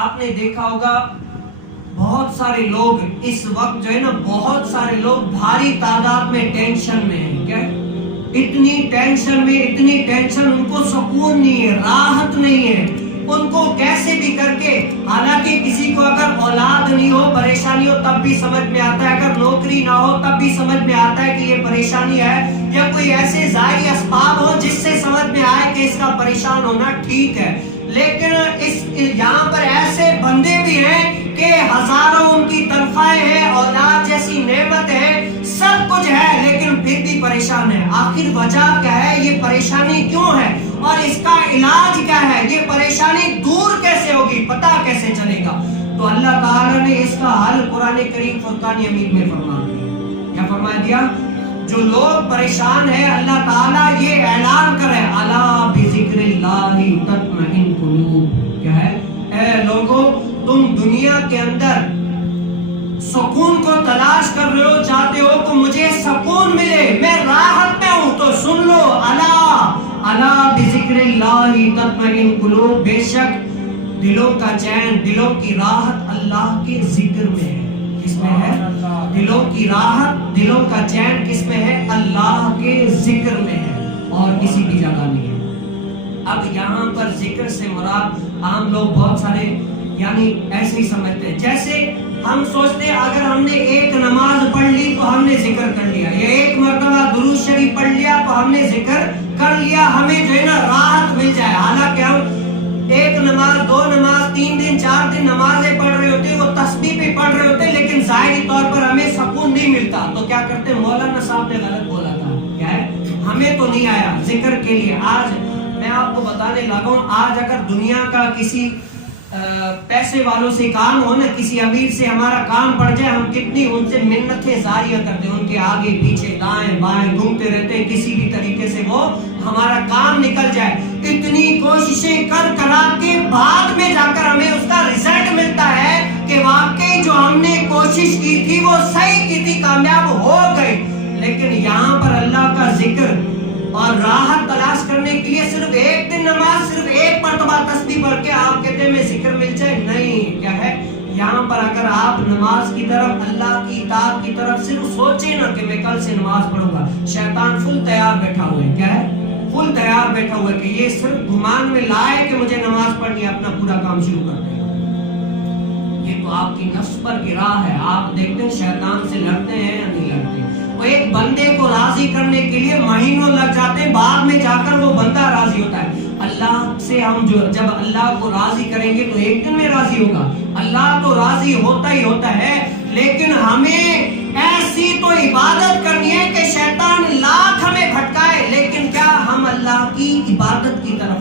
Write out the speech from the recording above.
آپ نے دیکھا ہوگا بہت سارے لوگ اس وقت جو ہے نا، بہت سارے لوگ بھاری تعداد میں ٹینشن میں ہیں. کیا اتنی ٹینشن ان کو سکون نہیں ہے، راحت نہیں ہے. ان کو کیسے بھی کر کے، حالانکہ کسی کو اگر اولاد نہیں ہو، پریشانی ہو، تب بھی سمجھ میں آتا ہے، اگر نوکری نہ ہو تب بھی سمجھ میں آتا ہے کہ یہ پریشانی ہے، یا کوئی ایسے ظاہری اسباب ہو جس سے سمجھ میں آئے کہ اس کا پریشان ہونا ٹھیک ہے. لیکن یہاں پر ایسے بندے بھی ہیں کہ ہزاروں ان کی تنخواہیں ہیں، اولاد جیسی نعمت ہے، سب کچھ ہے، لیکن پھر بھی پریشان ہے. آخر وجہ کیا ہے؟ یہ پریشانی کیوں ہے اور اس کا علاج کیا ہے؟ یہ پریشانی دور کیسے ہوگی، پتہ کیسے چلے گا؟ تو اللہ تعالیٰ نے اس کا حل قرآن کریم فرقان حمید میں فرما دیا. کیا فرما دیا؟ جو لوگ پریشان ہیں، اللہ تعالیٰ یہ اعلان کرے، الا بذکر اللہ تطمئن قلوب. کیا ہے؟ اے لوگوں، تم دنیا کے اندر سکون کو تلاش کر رہے ہو، چاہتے ہو کہ مجھے سکون ملے، میں راحت میں ہوں، تو سن لو، الا بذکر اللہ تطمئن قلوب. بے شک دلوں کا چین، دلوں کی راحت اللہ کے ذکر میں ہے. کس میں ہے؟ دلوں کی راحت، دلوں کا چین کس میں ہے؟ اللہ کے ذکر میں ہے، اور کسی بھی جگہ نہیں ہے. اب یہاں پر ذکر سے مراد عام لوگ بہت سارے یعنی ایسے ہی سمجھتے ہیں، جیسے ہم سوچتے ہیں اگر ہم نے ایک نماز پڑھ لی تو ہم نے ذکر کر لیا، یا ایک مرتبہ درود شریف پڑھ لیا تو ہم نے ذکر کر لیا، ہمیں جو ہے نا راحت مل جائے. حالانکہ ہم ایک نماز، دو نماز، 3 دن 4 دن نمازیں پڑھ رہے ہوتے، وہ تسبیح بھی پڑھ رہے ہوتے، لیکن ظاہری طور پر ہمیں سکون نہیں ملتا. تو کیا کرتے؟ مولانا صاحب نے غلط بولا تھا. کیا ہے؟ ہمیں تو نہیں آیا ذکر کے لیے. آج میں آپ کو بتانے لگا ہوں، آج اگر دنیا کا کسی پیسے والوں سے کام ہو نا، کسی امیر سے ہمارا کام پڑ جائے، ہم کتنی ان سے منتیں زاریہ کرتے ہیں، ان کے آگے پیچھے دائیں بائیں گھومتے رہتے ہیں، کسی بھی طریقے سے وہ ہمارا کام نکل جائے. اتنی کوششیں کر کرا کے بعد میں جا کر ہمیں اس کا رزلٹ ملتا ہے کہ واقعی جو ہم نے کوشش کی تھی وہ صحیح کی تھی، کامیاب ہو گئی. لیکن یہاں پر اللہ کا ذکر اور راحت تلاش کرنے کے لیے صرف ایک دن نماز، صرف ایک مرتبہ تسبیح پڑھ کے آپ کہتے ہیں میں ذکر مل جائے، نہیں. کیا ہے؟ یہاں پر اگر آپ نماز کی طرف، اللہ کی اطاعت کی طرف صرف سوچیں نا کہ میں کل سے نماز پڑھوں گا، شیطان فل تیار بیٹھا ہوا ہے. کیا ہے؟ فل تیار بیٹھا ہوا ہے کہ یہ صرف گمان میں لائے کہ مجھے نماز پڑھنی ہے، اپنا پورا کام شروع کر دیں. یہ تو آپ کی نفس پر گرا ہے. آپ دیکھتے ہیں شیطان سے لڑتے ہیں یا نہیں لڑتے. وہ ایک بندے کو راضی کرنے کے لیے مہینوں لگ جاتے ہیں، بعد میں جا کر وہ بندہ راضی ہوتا ہے. اللہ سے ہم جب اللہ کو راضی کریں گے تو ایک دن میں راضی ہوگا. اللہ تو راضی ہوتا ہی ہوتا ہے، لیکن ہمیں ایسی تو عبادت کرنی ہے کہ شیطان لاکھ ہمیں بھٹکائے، لیکن کیا ہم اللہ کی عبادت کی طرف